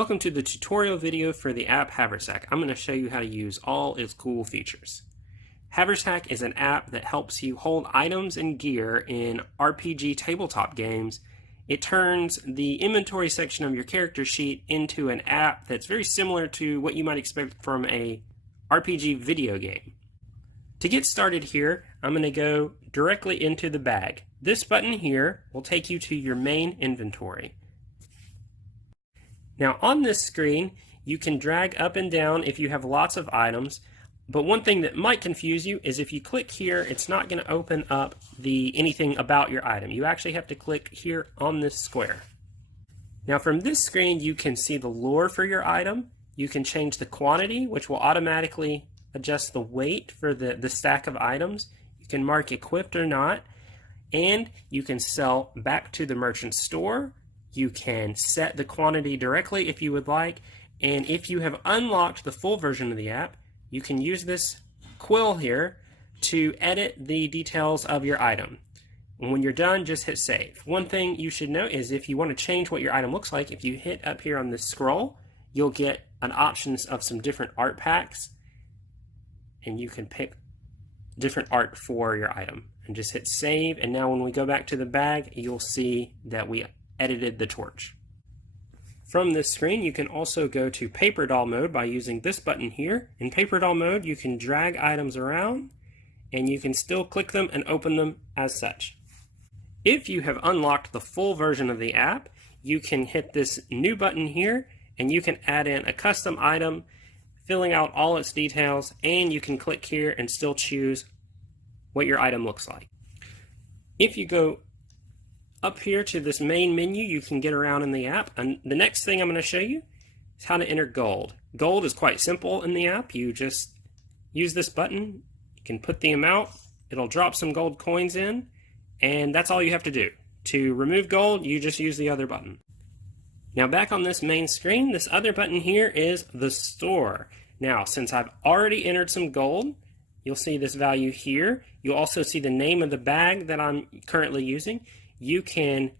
Welcome to the tutorial video for the app Haversack. I'm going to show you how to use all its cool features. Haversack is an app that helps you hold items and gear in RPG tabletop games. It turns the inventory section of your character sheet into an app that's very similar to what you might expect from a RPG video game. To get started here, I'm going to go directly into the bag. This button here will take you to your main inventory. Now on this screen, you can drag up and down if you have lots of items, but one thing that might confuse you is if you click here, it's not going to open up anything about your item. You actually have to click here on this square. Now from this screen, you can see the lore for your item. You can change the quantity, which will automatically adjust the weight for the stack of items. You can mark equipped or not, and you can sell back to the merchant store. You can set the quantity directly if you would like, and if you have unlocked the full version of the app, you can use this quill here to edit the details of your item. And when you're done, just hit save. One thing you should know is if you want to change what your item looks like, if you hit up here on this scroll, you'll get an options of some different art packs, and you can pick different art for your item. And just hit save, and now when we go back to the bag, you'll see that we edited the torch. From this screen, you can also go to paper doll mode by using this button here. In paper doll mode, you can drag items around and you can still click them and open them as such. If you have unlocked the full version of the app, you can hit this new button here and you can add in a custom item, filling out all its details, and you can click here and still choose what your item looks like. If you go up here to this main menu, you can get around in the app, and the next thing I'm going to show you is how to enter gold. Gold is quite simple in the app. You just use this button, you can put the amount, it'll drop some gold coins in, and that's all you have to do. To remove gold, you just use the other button. Now back on this main screen, this other button here is the store. Now since I've already entered some gold, you'll see this value here. You'll also see the name of the bag that I'm currently using. You can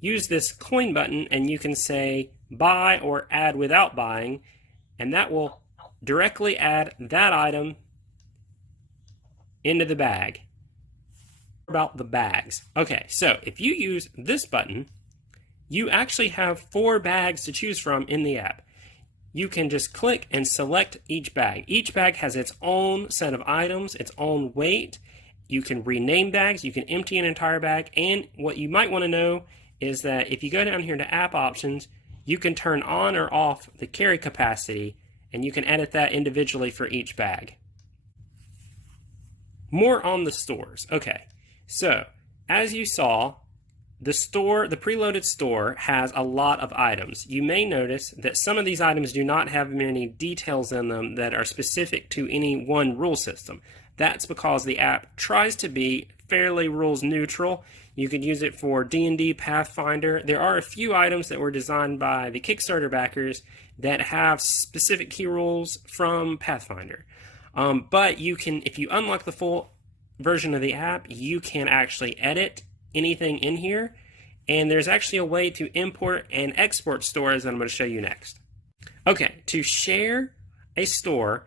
use this coin button and you can say buy or add without buying, and that will directly add that item into the bag. About the bags. Okay, so if you use this button, you actually have 4 bags to choose from in the app. You can just click and select each bag. Each bag has its own set of items, its own weight. You can rename bags, you can empty an entire bag, and what you might want to know is that if you go down here to app options, you can turn on or off the carry capacity, and you can edit that individually for each bag. More on the stores. Okay, so as you saw, the preloaded store has a lot of items. You may notice that some of these items do not have many details in them that are specific to any one rule system. That's because the app tries to be fairly rules neutral. You could use it for D&D, Pathfinder. There are a few items that were designed by the Kickstarter backers that have specific key rules from Pathfinder. But you can, if you unlock the full version of the app, you can actually edit anything in here. And there's actually a way to import and export stores that I'm going to show you next. Okay, to share a store,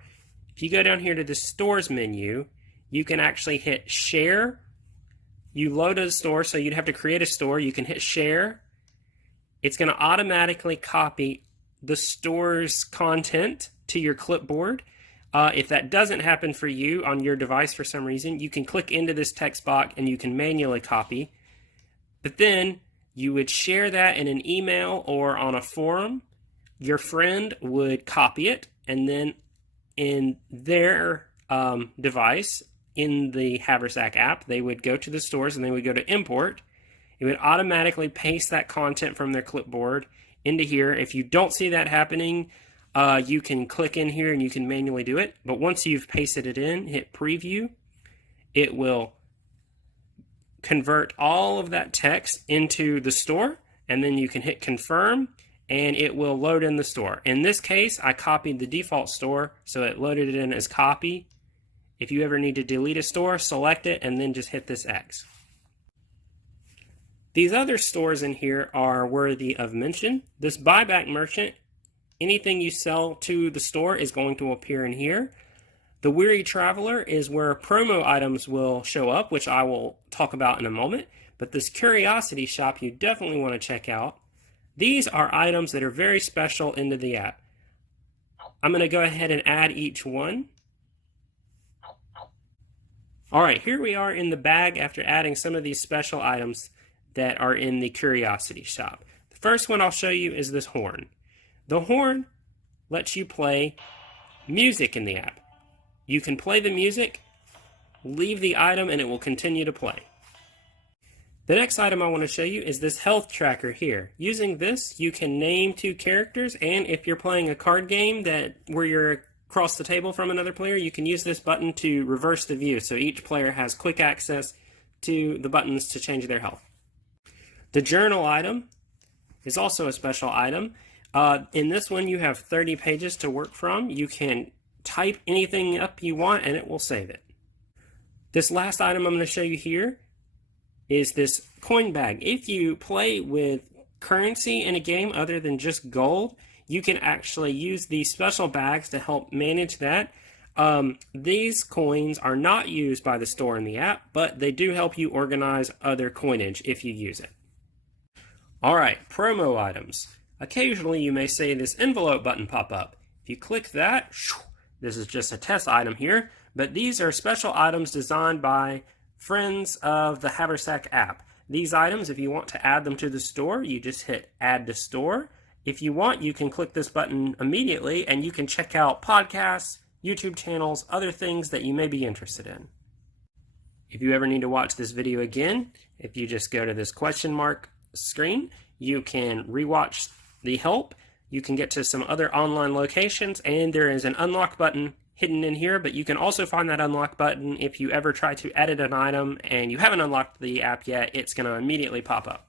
if you go down here to the stores menu, you can actually hit share. You load a store, so you'd have to create a store. You can hit share. It's going to automatically copy the store's content to your clipboard. If that doesn't happen for you on your device for some reason, you can click into this text box and you can manually copy. But then you would share that in an email or on a forum. Your friend would copy it, and then in their device, in the Haversack app, they would go to the stores and they would go to import. It would automatically paste that content from their clipboard into here. If you don't see that happening, you can click in here and you can manually do it. But once you've pasted it in, hit preview, it will convert all of that text into the store, and then you can hit confirm, and it will load in the store. In this case, I copied the default store, so it loaded it in as copy. If you ever need to delete a store, select it, and then just hit this X. These other stores in here are worthy of mention. This buyback merchant Anything you sell to the store is going to appear in here. The Weary Traveler is where promo items will show up, which I will talk about in a moment. But this Curiosity Shop you definitely want to check out. These are items that are very special into the app. I'm going to go ahead and add each one. Alright, here we are in the bag after adding some of these special items that are in the Curiosity Shop. The first one I'll show you is this horn. The horn lets you play music in the app. You can play the music, leave the item, and it will continue to play. The next item I want to show you is this health tracker here. Using this, you can name 2 characters, and if you're playing a card game where you're across the table from another player, you can use this button to reverse the view, so each player has quick access to the buttons to change their health. The journal item is also a special item. In this one, you have 30 pages to work from. You can type anything up you want, and it will save it. This last item I'm going to show you here is this coin bag. If you play with currency in a game other than just gold, you can actually use these special bags to help manage that. These coins are not used by the store in the app, but they do help you organize other coinage if you use it. Alright, promo items. Occasionally you may see this envelope button pop up. If you click that, this is just a test item here, but these are special items designed by friends of the Haversack app. These items, if you want to add them to the store, you just hit add to store. If you want, you can click this button immediately and you can check out podcasts, YouTube channels, other things that you may be interested in. If you ever need to watch this video again, if you just go to this question mark screen, you can rewatch the help. You can get to some other online locations, and there is an unlock button hidden in here, but you can also find that unlock button if you ever try to edit an item and you haven't unlocked the app yet. It's going to immediately pop up.